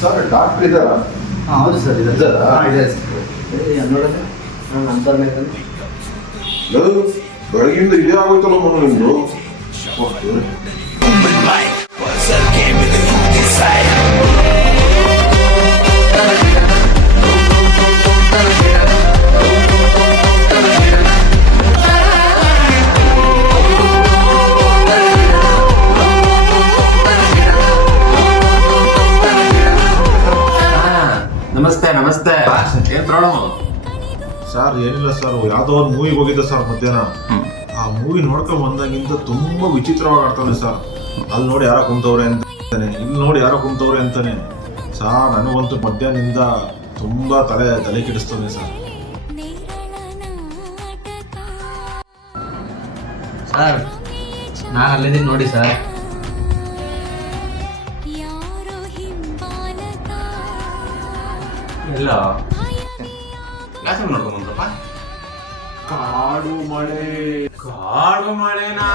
Sir doctor ಇದ್ದಾರಾ? ಹೌದು sir ಇದೆ ಇದ್ದಾರಾ? ಇದೆ ನೋಡೋದು ನಾನು ನಂಬರ್ ಮೇಲೆ ಬೆಳಗಿಂದ ಇದೇ ಆಗೋಯ್ತಲ್ಲ ಮನು ನಿಮ್ದು. ನಮಸ್ತೆ ನಮಸ್ತೆ. ಏನ್ ಪ್ರಾಬ್ಲಮ್? ಸರ್ ಏನಿಲ್ಲ ಸರ್, ಯಾವ್ದೋ ಒಂದು ಮೂವಿಗೆ ಹೋಗಿದ್ದೆ ಸರ್ ಮಧ್ಯಾಹ್ನ. ಆ ಮೂವಿ ನೋಡ್ಕೊಂಡ್ ಬಂದಾಗಿಂದ ತುಂಬಾ ವಿಚಿತ್ರವಾಗಿ ಆಡ್ತಾನೆ ಸರ್. ಅಲ್ಲಿ ನೋಡಿ ಯಾರೋ ಕುಂತವ್ರೆ ಅಂತಾನೆ, ಇಲ್ಲಿ ನೋಡಿ ಯಾರೋ ಕುಂತವ್ರೆ ಅಂತಾನೆ. ಸರ್ ನನಗಂತೂ ಮಧ್ಯಾಹ್ನದಿಂದ ತುಂಬಾ ತಲೆ ಕೆಡಿಸ್ತದೆ ಸರ್. ಸರ್ ನಾನು ಅಲ್ಲಿದ್ದೀನಿ ನೋಡಿ ಸರ್. ಎಲ್ಲ ಕ್ಲಾಸ್ ನೋಡ್ಕೊಂಡ್ ಬಂದ್ರಪ್ಪ. ಕಾಡು ಮಳೆ ಕಾಡು ಮಳೆನಾ?